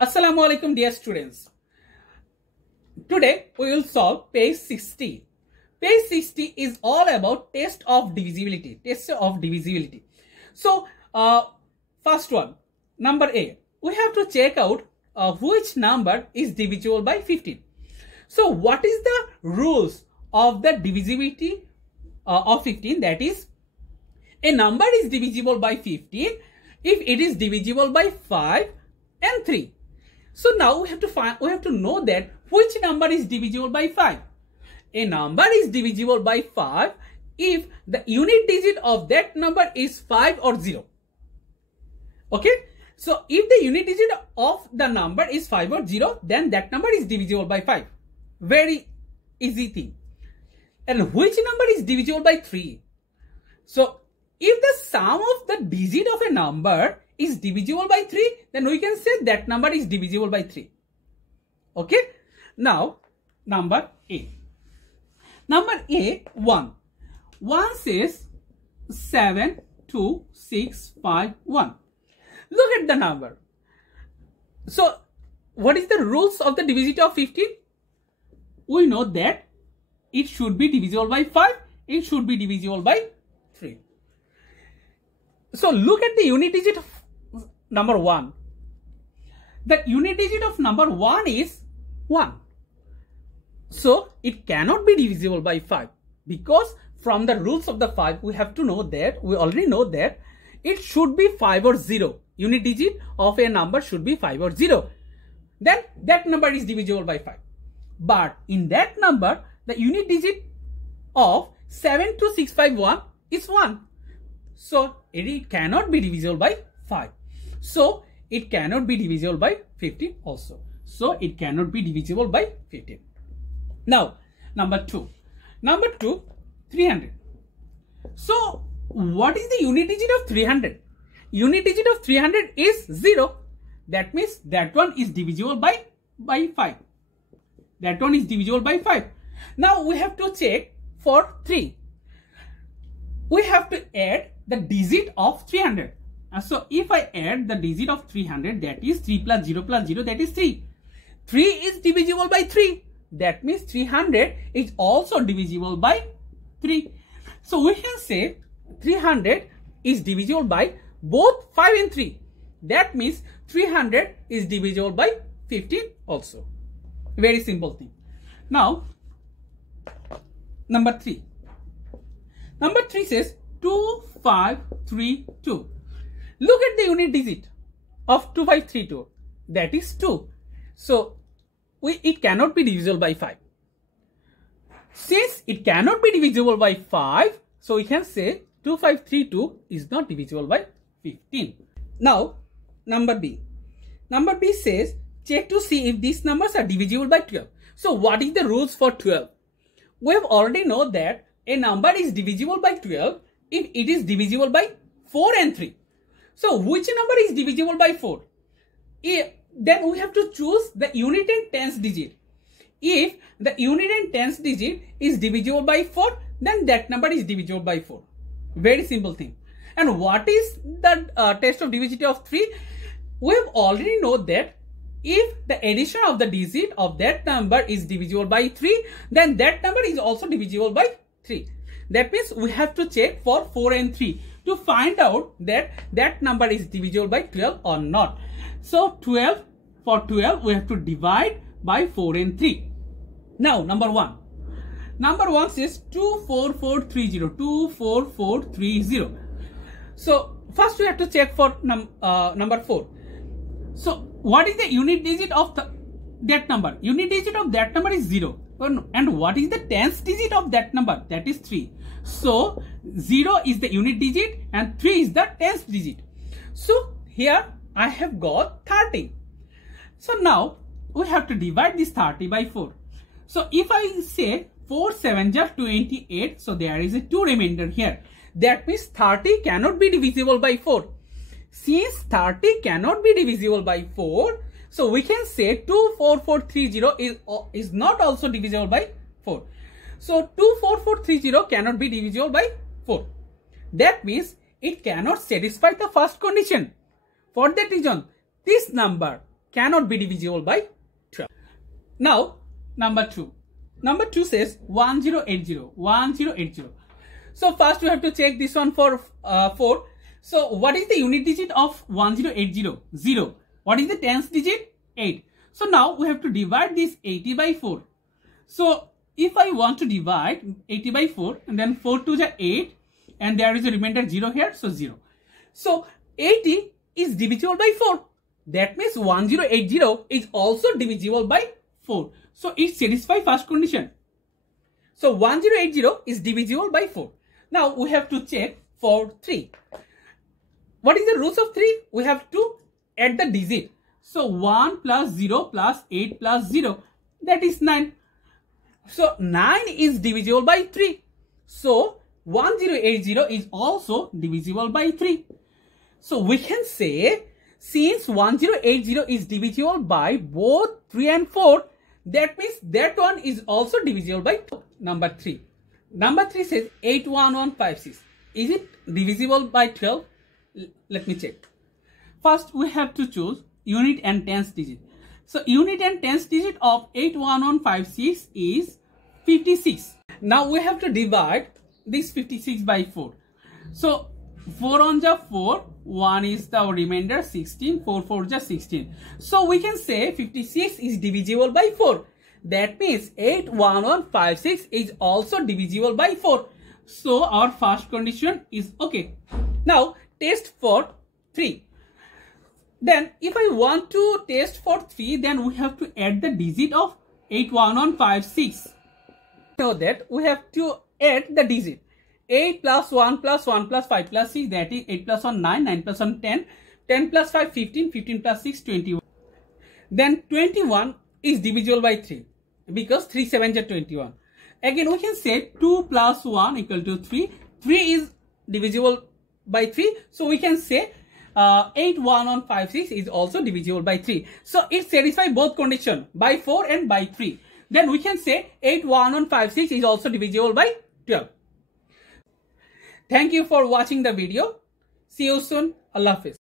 Assalamu alaikum dear students. Today we will solve page 60. Page 60 is all about test of divisibility. So first one, number A. We have to check out which number is divisible by 15. So what is the rules of the divisibility of 15? That is, a number is divisible by 15 if it is divisible by 5 and 3. So now we have to know that which number is divisible by 5. A number is divisible by 5 if the unit digit of that number is 5 or 0. Okay. So if the unit digit of the number is 5 or 0, then that number is divisible by 5. Very easy thing. And which number is divisible by 3? So if the sum of the digit of a number is divisible by 3, then we can say that number is divisible by 3. Okay. Now, number A. Number A, 1. 1 says 7, 2, 6, 5, 1. Look at the number. So, what is the rules of the divisibility of 15? We know that it should be divisible by 5. It should be divisible by 3. So, look at the unit digit of number 1. The unit digit of number 1 is 1. So, it cannot be divisible by 5, because from the rules of the 5, we have to know that, we already know that it should be 5 or 0. Unit digit of a number should be 5 or 0. Then that number is divisible by 5. But in that number, the unit digit of 72651 is 1. So, it cannot be divisible by 5. So, it cannot be divisible by 15 also. So, it cannot be divisible by 15. Now, number 2. Number 2, 300. So, what is the unit digit of 300? Unit digit of 300 is 0. That means that one is divisible by 5. That one is divisible by 5. Now, we have to check for 3. We have to add the digit of 300. So, if I add the digit of 300, that is 3 plus 0 plus 0, that is 3. 3 is divisible by 3. That means 300 is also divisible by 3. So, we can say 300 is divisible by both 5 and 3. That means 300 is divisible by 15 also. Very simple thing. Now, number 3. Number 3 says 2532. Look at the unit digit of 2532. That is 2. So, it cannot be divisible by 5. Since it cannot be divisible by 5, so we can say 2532 is not divisible by 15. Now, number B. Number B says, check to see if these numbers are divisible by 12. So, what is the rules for 12? We have already know that a number is divisible by 12 if it is divisible by 4 and 3. So, which number is divisible by 4? Then we have to choose the unit and tens digit. If the unit and tens digit is divisible by 4, then that number is divisible by 4. Very simple thing. And what is the test of divisibility of 3? We have already know that if the addition of the digit of that number is divisible by 3, then that number is also divisible by 3. That means we have to check for 4 and 3 to find out that that number is divisible by 12 or not. So, for 12, we have to divide by 4 and 3. Now, number 1. Number 1 says 24430. 24430. So, first we have to check for number 4. So, what is the unit digit of that number? Unit digit of that number is 0. And what is the tens digit of that number? That is 3. So, 0 is the unit digit and 3 is the tens digit. So, here I have got 30. So, now we have to divide this 30 by 4. So, if I say 4 7 just 28, so there is a 2 remainder here. That means 30 cannot be divisible by 4. Since 30 cannot be divisible by 4, so we can say 24430 is not also divisible by 4. So 24430 cannot be divisible by 4. That means it cannot satisfy the first condition. For that reason, this number cannot be divisible by 12. Now, number 2. Number 2 says 1080, 1080. So first we have to check this one for 4. So what is the unit digit of 1080? 0. What is the tens digit? 8. So now we have to divide this 80 by 4. So if I want to divide 80 by 4, and then 4 to the 8, and there is a remainder 0 here, so 0. So 80 is divisible by 4. That means 1080 is also divisible by 4. So it satisfies first condition. So 1080 is divisible by 4. Now we have to check for 3. What is the roots of 3? We have to add the digit. So 1 plus 0 plus 8 plus 0, that is 9. So 9 is divisible by 3. So 1080 is also divisible by 3. So we can say, since 1080 is divisible by both 3 and 4, that means that one is also divisible by 4. Number 3. Number 3 says 81156. Is it divisible by 12? Let me check. First, we have to choose unit and tens digit. So unit and tens digit of 81156 is 56. Now we have to divide this 56 by 4. So 4 on the 4, 1 is the remainder 16, 4 4 just 16. So we can say 56 is divisible by 4. That means 81156 is also divisible by 4. So our first condition is okay. Now test for 3. Then if I want to test for 3, then we have to add the digit of 81156. So that we have to add the digit. 8 plus 1 plus 1 plus 5 plus 6, that is 8 plus 1 9, 9 plus 1 10, 10 plus 5 15, 15 plus 6 21. Then 21 is divisible by 3 because 3 7 is 21. Again we can say 2 plus 1 equal to 3. 3 is divisible by 3. So we can say 81156 is also divisible by 3. So it satisfies both conditions, by 4 and by 3. Then we can say 81156 is also divisible by 12. Thank you for watching the video. See you soon. Allah Hafiz.